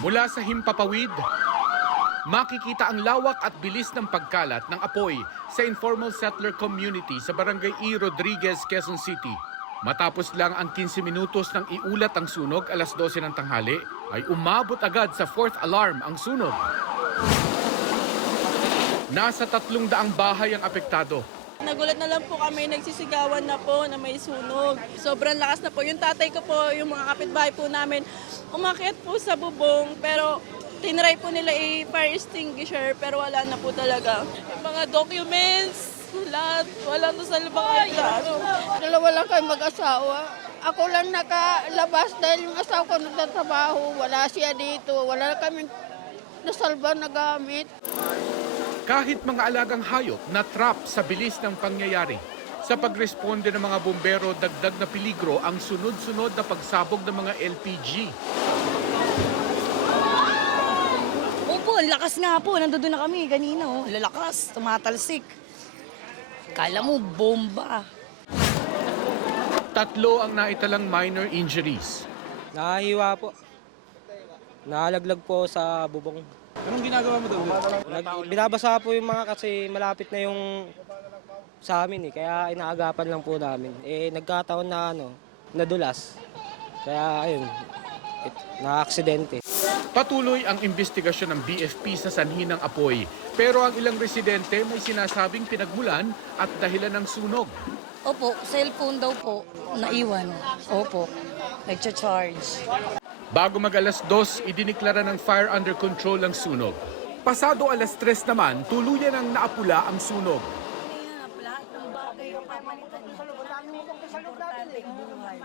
Mula sa himpapawid, makikita ang lawak at bilis ng pagkalat ng apoy sa informal settler community sa Barangay E. Rodriguez, Quezon City. Matapos lang ang 15 minutos nang iulat ang sunog alas 12 ng tanghali, ay umabot agad sa 4th alarm ang sunog. Nasa 300 bahay ang apektado. Nagulat na lang po kami, nagsisigawan na po na may sunog. Sobrang lakas na po. Yung tatay ko po, yung mga kapitbahay po namin, umakyat po sa bubong pero tinry po nila i-fire extinguisher pero wala na po talaga. Yung mga documents, lahat, wala na sa labang Dalawa lang kayo mag-asawa. Ako lang nakalabas dahil yung asawa ko nagtatrabaho. Wala siya dito. Wala kaming nasalba na gamit. Kahit mga alagang hayop na trap sa bilis ng pangyayari. Sa pagresponde ng mga bumbero, dagdag na peligro ang sunod-sunod na pagsabog ng mga LPG. Opo, lakas nga po. Nandoon na kami kanina. Oh. Lalakas, tumatalsik. Kala mo, bomba. 3 ang naitalang minor injuries. Nakahiwa po. Nalaglag po sa bubong. Anong ginagawa mo doon? Binabasa po yung mga kasi malapit na yung sa amin kaya inaagapan lang po namin. Nagkataon na nadulas. Kaya ayun, na-aksidente. Patuloy ang investigasyon ng BFP sa sanhi ng apoy. Pero ang ilang residente may sinasabing pinagmulan at dahilan ng sunog. Opo, cellphone daw po, naiwan. Opo, nagcha-charge. Bago mag alas 2, idiniklara ng fire under control ang sunog. Pasado alas 3 naman, tuluyan ang naapula ang sunog. Lahat ng bagay ang pamalitan niya. Importante yung buhay.